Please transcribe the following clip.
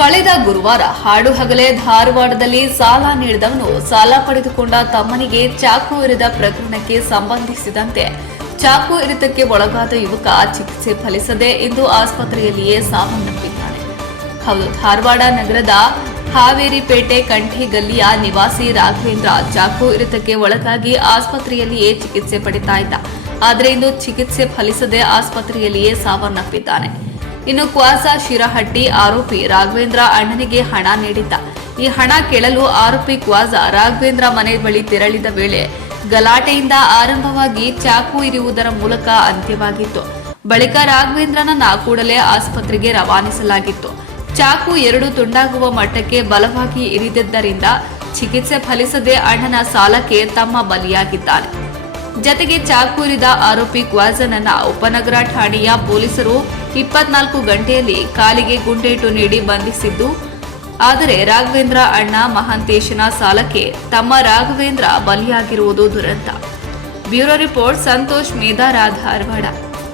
ಕಳೆದ ಗುರುವಾರ ಹಾಡು ಹಗಲೇ ಧಾರವಾಡದಲ್ಲಿ ಸಾಲ ನೀಡಿದವನು ಸಾಲ ಪಡೆದುಕೊಂಡ ತಮ್ಮನಿಗೆ ಚಾಕು ಇರಿದ ಪ್ರಕರಣಕ್ಕೆ ಸಂಬಂಧಿಸಿದಂತೆ ಚಾಕು ಇರಿತಕ್ಕೆ ಒಳಗಾದ ಯುವಕ ಚಿಕಿತ್ಸೆ ಫಲಿಸದೆ ಇಂದು ಆಸ್ಪತ್ರೆಯಲ್ಲಿಯೇ ಸಾವನ್ನಪ್ಪಿದ್ದಾನೆ. ಹೌದು, ಧಾರವಾಡ ನಗರದ ಹಾವೇರಿಪೇಟೆ ಕಂಠಿ ಗಲ್ಲಿಯ ನಿವಾಸಿ ರಾಘವೇಂದ್ರ ಚಾಕು ಇರಿತಕ್ಕೆ ಒಳಗಾಗಿ ಆಸ್ಪತ್ರೆಯಲ್ಲಿಯೇ ಚಿಕಿತ್ಸೆ ಪಡಿತಾ ಇದ್ದ. ಆದರೆ ಇಂದು ಚಿಕಿತ್ಸೆ ಫಲಿಸದೆ ಆಸ್ಪತ್ರೆಯಲ್ಲಿಯೇ ಸಾವನ್ನಪ್ಪಿದ್ದಾನೆ. ಇನ್ನು ಕ್ವಾಸಾ ಶಿರಹಟ್ಟಿ ಆರೋಪಿ ರಾಘವೇಂದ್ರ ಅಣ್ಣನಿಗೆ ಹಣ ನೀಡಿದ್ದ. ಈ ಹಣ ಕೇಳಲು ಆರೋಪಿ ಕ್ವಾಸಾ ರಾಘವೇಂದ್ರ ಮನೆ ಬಳಿ ತೆರಳಿದ ವೇಳೆ ಗಲಾಟೆಯಿಂದ ಆರಂಭವಾಗಿ ಚಾಕು ಇರುವುದರ ಮೂಲಕ ಅಂತ್ಯವಾಗಿತ್ತು. ಬಳಿಕ ರಾಘವೇಂದ್ರನನ್ನ ಕೂಡಲೇ ಆಸ್ಪತ್ರೆಗೆ ರವಾನಿಸಲಾಗಿತ್ತು. ಚಾಕು ಎರಡು ತುಂಡಾಗುವ ಮಟ್ಟಕ್ಕೆ ಬಲವಾಗಿ ಇರಿದಿದ್ದರಿಂದ ಚಿಕಿತ್ಸೆ ಫಲಿಸದೆ ಅಣ್ಣನ ಸಾಲಕ್ಕೆ ತಮ್ಮ ಬಲಿಯಾಗಿದ್ದಾನೆ. ಜತೆಗೆ ಚಾಕೂರಿದ ಆರೋಪಿ ಕ್ವಾಜನನ್ನ ಉಪನಗರ ಠಾಣೆಯ ಪೊಲೀಸರು ಇಪ್ಪತ್ನಾಲ್ಕು ಗಂಟೆಯಲ್ಲಿ ಕಾಲಿಗೆ ಗುಂಡೇಟು ನೀಡಿ ಬಂಧಿಸಿದ್ದು, ಆದರೆ ರಾಘವೇಂದ್ರ ಅಣ್ಣ ಮಹಾಂತೇಶನ ಸಾಲಕ್ಕೆ ತಮ್ಮ ರಾಘವೇಂದ್ರ ಬಲಿಯಾಗಿರುವುದು ದುರಂತ. Bureau report Santosh Medara Dharwad